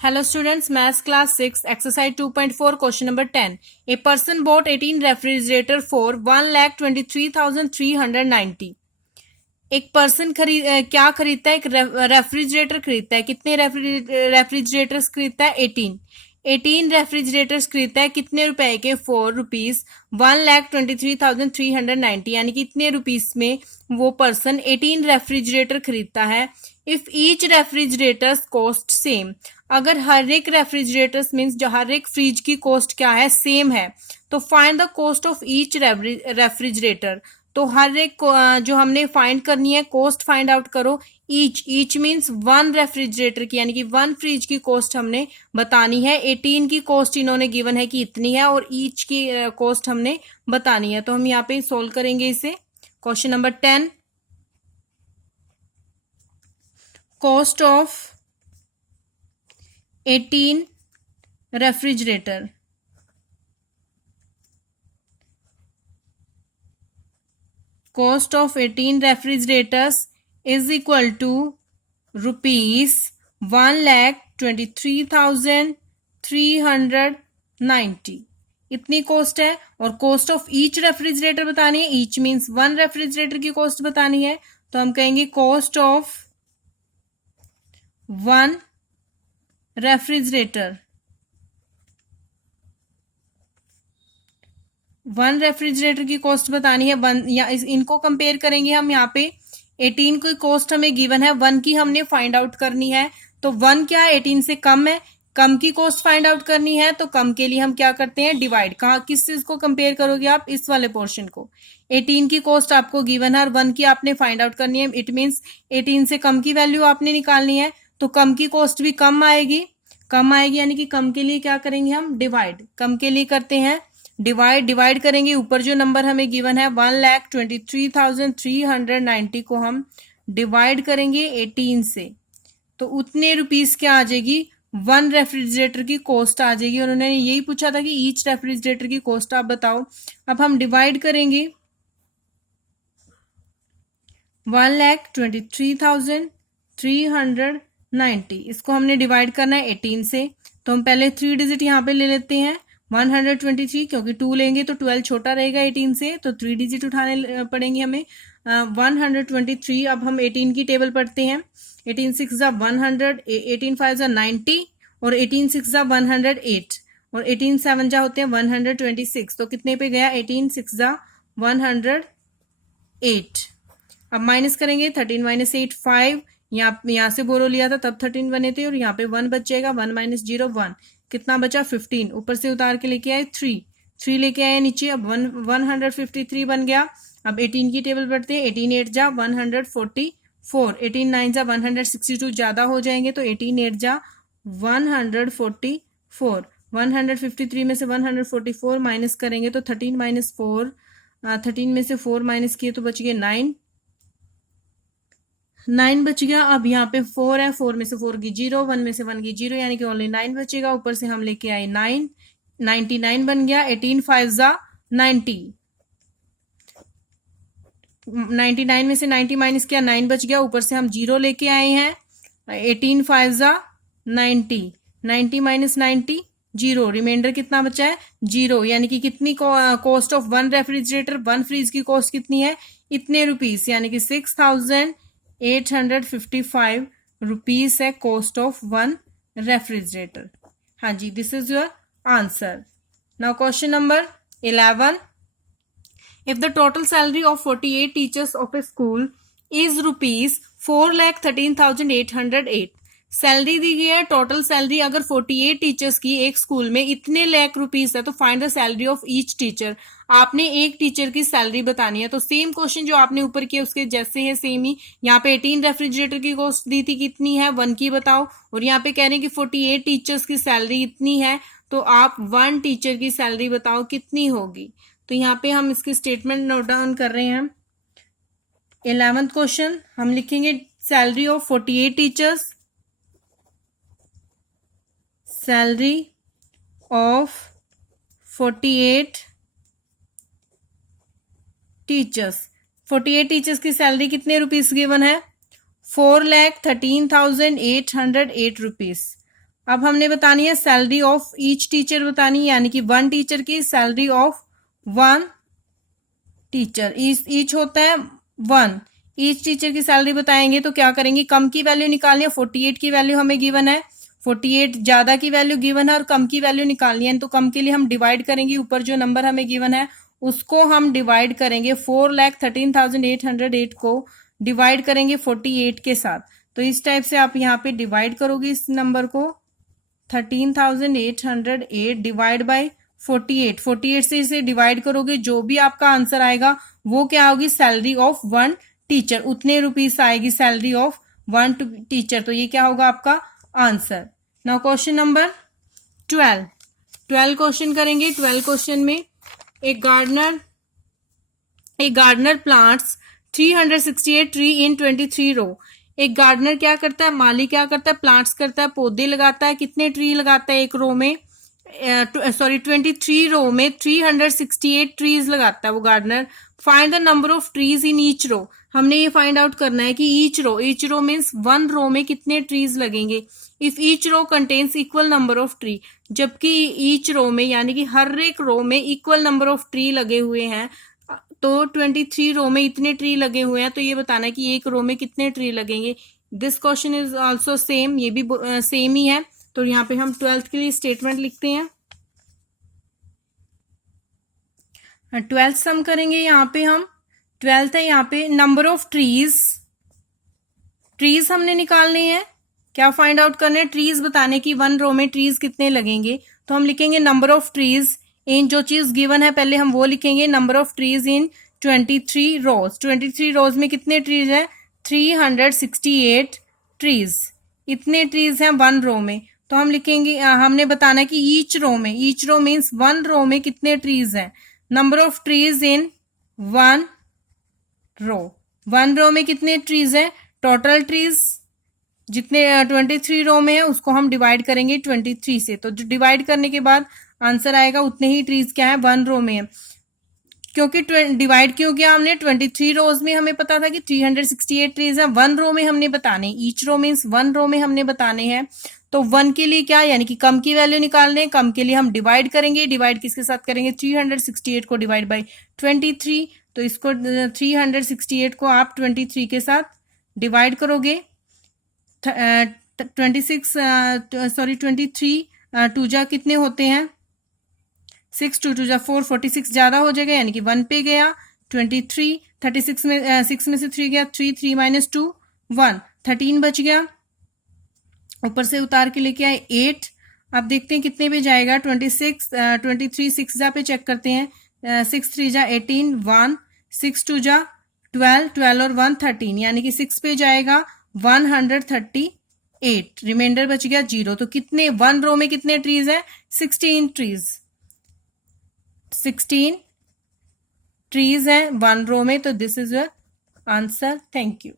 Hello students, Maths class 6, exercise 2.4, question number 10. A person bought 18 refrigerator for 1,23,390. एक person क्या खरीदता है? एक रेफ्रिजरेटर खरीदता है. कितने रेफ्रिजरेटर्स खरीदता है? 18 रेफ्रिजरेटर्स खरीदता है. कितने रुपए के? ₹4. 1,23,390 यानी कि इतने रुपीस में वो पर्सन 18 रेफ्रिजरेटर खरीदता है. If each refrigerators cost same, अगर हर एक रेफ्रिजरेटर्स मीन्स जो हर एक फ्रिज की कॉस्ट क्या है? सेम है. तो find the cost of each refrigerator. तो हर एक जो हमने फाइंड करनी है कॉस्ट फाइंड आउट करो. ईच मीन्स वन रेफ्रिजरेटर की यानी कि वन फ्रिज की कॉस्ट हमने बतानी है. 18 की कॉस्ट इन्होंने गिवन है कि इतनी है और ईच की कॉस्ट हमने बतानी है. तो हम यहाँ पे सोल्व करेंगे इसे. Question number 10, cost of 18 refrigerator. Cost of 18 refrigerators is equal to ₹1,23,390. इतनी कॉस्ट है. और कॉस्ट ऑफ ईच रेफ्रिजरेटर बतानी है. ईच मीन्स वन रेफ्रिजरेटर की कॉस्ट बतानी है. तो हम कहेंगे cost of one refrigerator. One refrigerator की कॉस्ट बतानी है. वन या इनको कंपेयर करेंगे हम. यहाँ पे 18 की कॉस्ट हमें गिवन है, वन की हमने फाइंड आउट करनी है. तो वन क्या है? 18 से कम है. कम की कॉस्ट फाइंड आउट करनी है तो कम के लिए हम क्या करते हैं? डिवाइड. कहा किस चीज को कंपेयर करोगे आप? इस वाले पोर्शन को. 18 की कॉस्ट आपको गिवन है और वन की आपने फाइंड आउट करनी है. इट मीन्स 18 से कम की वैल्यू आपने निकालनी है. तो कम की कॉस्ट भी कम आएगी. कम आएगी यानी कि कम के लिए क्या करेंगे हम? डिवाइड. कम के लिए करते हैं डिवाइड करेंगे. ऊपर जो नंबर हमें गिवन है 1,23,390 को हम डिवाइड करेंगे 18 से. तो उतने रुपीस क्या आ जाएगी? वन रेफ्रिजरेटर की कॉस्ट आ जाएगी. और उन्होंने यही पूछा था कि ईच रेफ्रिजरेटर की कॉस्ट आप बताओ. अब हम डिवाइड करेंगे 1,23,390. इसको हमने डिवाइड करना है 18 से. तो हम पहले 3 डिजिट यहाँ पे ले लेते हैं. 123 क्योंकि 2 लेंगे तो 12 छोटा रहेगा 18 से. तो 3 डिजिट उठाने पड़ेंगे हमें. 123. अब हम 18 की टेबल पढ़ते हैं. 18 6 जा 100, 18 5 जा 90 और 18 6 जा 108 और 18 7 जा होते हैं 126. तो कितने पे गया? 18 6 जा 108. अब माइनस करेंगे. 13 माइनस 8 5. यहाँ से बोरो लिया था तब 13 बने थे और यहाँ पे 1 बच जाएगा. 1 माइनस 0 1. कितना बचा? 15. ऊपर से उतार के लेके आए 3 लेके आए नीचे. अब 153 बन गया. अब 18 की टेबल पढ़ते हैं. 18 8 जा 144. 18 9 जा 162 ज्यादा हो जाएंगे तो 18 8 जा 144. 153 में से 144 माइनस करेंगे तो 13 माइनस 4. 13 में से 4 माइनस किए तो बच गए 9 बच गया. अब यहाँ पे 4 है. 4 में से 4 की 0, 1 में से 1 की 0 यानी कि ओनली 9 बचेगा. ऊपर से हम लेके आए 9. 99 बन गया. 18 5 जा 90. 99 में से 90 माइनस किया 9 बच गया. ऊपर से हम 0 लेके आए हैं. 18 5 जा 90. 90 माइनस 90 0. रिमाइंडर कितना बचा है? 0. यानी कि कितनी cost of one refrigerator, one fridge की कॉस्ट कितनी है? इतने रुपीस यानी कि 6,855 रुपीस है कॉस्ट ऑफ वन रेफ्रिजरेटर. हाँ जी, this is your answer. Now question number 11. If the total salary of 48 teachers of a school is ₹4,13,808. Salary दी गई है. टोटल सैलरी अगर 48 टीचर्स की एक स्कूल में इतने लाख रुपीस है तो find the salary of each teacher. आपने एक टीचर की सैलरी बतानी है. तो सेम क्वेश्चन जो आपने ऊपर किया उसके जैसे है सेम ही. यहाँ पे 18 रेफ्रिजरेटर की कॉस्ट दी थी कितनी है? 1 की बताओ. और यहाँ पे कह रहे हैं कि 48 टीचर्स की सैलरी इतनी है तो आप वन टीचर की सैलरी बताओ कितनी होगी. तो यहाँ पे हम इसकी स्टेटमेंट नोट डाउन कर रहे हैं. 11th क्वेश्चन हम लिखेंगे salary of 48 teachers. Salary of 48 teachers. 48 teachers की सैलरी कितने रुपीस गिवन है? 4,13,808 रुपीस. अब हमने बतानी है सैलरी ऑफ ईच टीचर बतानी है, यानी कि वन टीचर की salary of one teacher. Each होता है वन, ईच टीचर की सैलरी बताएंगे तो क्या करेंगे, कम की वैल्यू निकालनी है। 48 की वैल्यू हमें गिवन है, 48 ज्यादा की वैल्यू गिवन है और कम की वैल्यू निकालनी है। तो कम के लिए हम डिवाइड करेंगे, ऊपर जो नंबर हमें गिवन है उसको हम डिवाइड करेंगे। 4,13,808 को डिवाइड करेंगे 48 के साथ। तो इस टाइप से आप यहाँ पे डिवाइड करोगे इस नंबर को, 13,808 डिवाइड बाई 48, 48 से इसे डिवाइड करोगे, जो भी आपका आंसर आएगा वो क्या होगी, सैलरी ऑफ वन टीचर। उतने रुपीस आएगी सैलरी ऑफ वन टीचर। तो ये क्या होगा आपका answer. Now question number 12 question करेंगे। 12 क्वेश्चन में एक गार्डनर प्लांट्स 368 ट्री इन 23 रो। एक गार्डनर क्या करता है, माली क्या करता है, प्लांट्स करता है, पौधे लगाता है। कितने ट्री लगाता है एक रो में, 23 रो में 368 ट्रीज लगाता है वो gardener. Find the number of trees in each row. हमने ये फाइंड आउट करना है कि each row means one row में कितने ट्रीज लगेंगे। If each row contains equal number of tree, जबकि ईच रो में यानी कि हर एक रो में इक्वल नंबर ऑफ ट्री लगे हुए हैं, तो 23 रो में इतने ट्री लगे हुए हैं, तो ये बताना है कि एक रो में कितने ट्री लगेंगे। This question is also same, ये भी सेम ही है। तो यहाँ पे हम 12th के लिए स्टेटमेंट लिखते हैं। 12th सम करेंगे। यहाँ पे हम 12th है, यहाँ पे नंबर ऑफ ट्रीज हमने निकालने हैं। क्या फाइंड आउट करने हैं, ट्रीज बताने की वन रो में ट्रीज कितने लगेंगे। तो हम लिखेंगे नंबर ऑफ ट्रीज इन, जो चीज गिवन है पहले हम वो लिखेंगे, नंबर ऑफ ट्रीज इन 23 रोज। 23 रोज में कितने ट्रीज हैं, 368 ट्रीज। इतने ट्रीज हैं वन रो में। तो हम लिखेंगे, हमने बताना है कि each row means one row में कितने ट्रीज हैं। Number of trees in one row में कितने ट्रीज हैं, टोटल ट्रीज जितने 23 रो में है उसको हम डिवाइड करेंगे 23 से। तो डिवाइड करने के बाद आंसर आएगा उतने ही ट्रीज क्या है वन रो में है। क्योंकि डिवाइड क्यों किया हमने, 23 रोज में हमें पता था कि 368 ट्रीज है, वन रो में हमने बताने, each row means one row में हमने बताने हैं। तो वन के लिए क्या, यानी कि कम की वैल्यू निकालने हैं, कम के लिए हम डिवाइड करेंगे। डिवाइड किसके साथ करेंगे, 368 को डिवाइड बाई 23। तो इसको 368 को आप 23 के साथ डिवाइड करोगे। 23 टू जा कितने होते हैं, 6 2 2 जा 4, 46 ज्यादा हो जाएगा यानी कि 1 पे गया। 23 36 में 6 में से 3 गया, 3 3 माइनस 2 1, 13 बच गया। ऊपर से उतार के लेके आए 8। अब देखते हैं कितने पे जाएगा, 23 6 जा पे चेक करते हैं, 6 3 जा 18 1, 6 2 जा 12 12 और 1 13, यानी कि 6 पे जाएगा 138। रिमाइंडर बच गया 0। तो कितने वन रो में कितने ट्रीज है, 16 ट्रीज है वन रो में। तो this is your answer. Thank you.